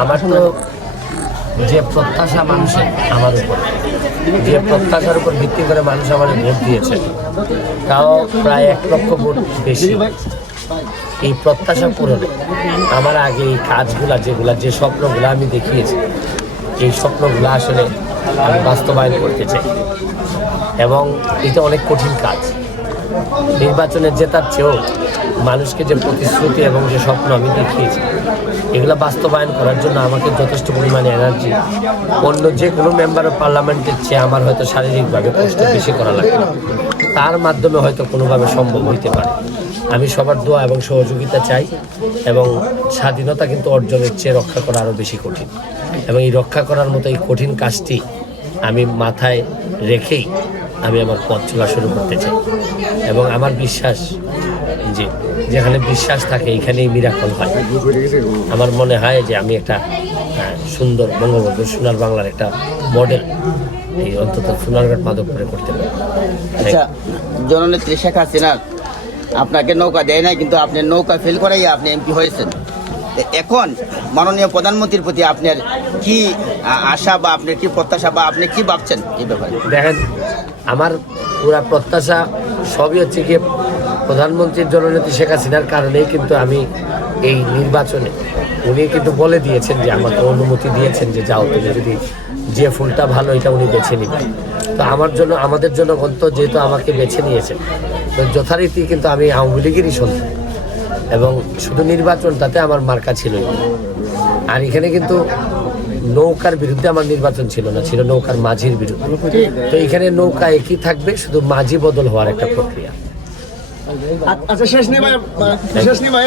আমার তো যে প্রত্যাশা মানুষের আমার উপর, যে প্রত্যাশার উপর ভিত্তি করে মানুষ আমার ভোট দিয়েছে, তাও প্রায় এক লক্ষ ভোট বেশি। এই প্রত্যাশা পূরণে আমার আগে এই কাজগুলা যেগুলা, যে স্বপ্নগুলো আমি দেখিয়েছি, এই স্বপ্নগুলো আসলে আমি বাস্তবায়ন করতে চাই। এবং এটা অনেক কঠিন কাজ। নির্বাচনে জেতার চেয়েও মানুষকে যে প্রতিশ্রুতি এবং যে স্বপ্ন আমি দেখিয়েছি, এগুলো বাস্তবায়ন করার জন্য আমাকে যথেষ্ট পরিমাণে এনার্জি অন্য যে কোনো মেম্বার অফ পার্লামেন্টের চেয়ে আমার হয়তো শারীরিকভাবে কষ্ট বেশি করা লাগে তার মাধ্যমে হয়তো কোনোভাবে সম্ভব হইতে পারে। আমি সবার দোয়া এবং সহযোগিতা চাই এবং স্বাধীনতা কিন্তু অর্জনের চেয়ে রক্ষা করা আরও বেশি কঠিন। এবং এই রক্ষা করার মতো এই কঠিন কাজটি আমি মাথায় রেখেই আমি আমার পথ চলা শুরু করতে চাই। এবং আমার বিশ্বাস যে যেখানে বিশ্বাস থাকে, এখানেই মিরাকল হয়। আমার মনে হয় যে আমি একটা সুন্দর বঙ্গবন্ধু সোনার বাংলার একটা মডেল এই অন্তত সোনারঘাট মাধবপুরে করতে পারি। আচ্ছা জননেত্রী শেখ হাসিনা আপনাকে নৌকা দেয় নাই, কিন্তু আপনি নৌকা ফেল করাই আপনি এমপি হয়েছেন। এখন মাননীয় প্রধানমন্ত্রীর প্রতি আপনার কি আশা বা আপনার কি প্রত্যাশা বা আপনি কি ভাবছেন এই ব্যাপারে? দেখেন, আমার পুরা প্রত্যাশা সবই হচ্ছে গিয়ে প্রধানমন্ত্রীর জননেত্রী শেখ হাসিনার কারণেই কিন্তু আমি এই নির্বাচনে উনি কিন্তু বলে দিয়েছেন যে আমাকে অনুমতি দিয়েছেন যে যাও, তুমি যদি যে ফুলটা ভালো এটা উনি বেছে নেবেন তো আমার জন্য, আমাদের জন্য তো যেহেতু আমাকে বেছে নিয়েছেন তো যথারীতি কিন্তু আমি আওয়ামী লীগেরই সন্তান। এবং শুধু নির্বাচন, তাতে আমার মার্কা ছিল আর এখানে কিন্তু নৌকার বিরুদ্ধে আমার নির্বাচন ছিল না, ছিল নৌকার মাঝির বিরুদ্ধে। তো এখানে নৌকা একই থাকবে, শুধু মাঝি বদল হওয়ার একটা প্রক্রিয়া। আচ্ছা শেষ নেই ভাই, শেষ নেই ভাই।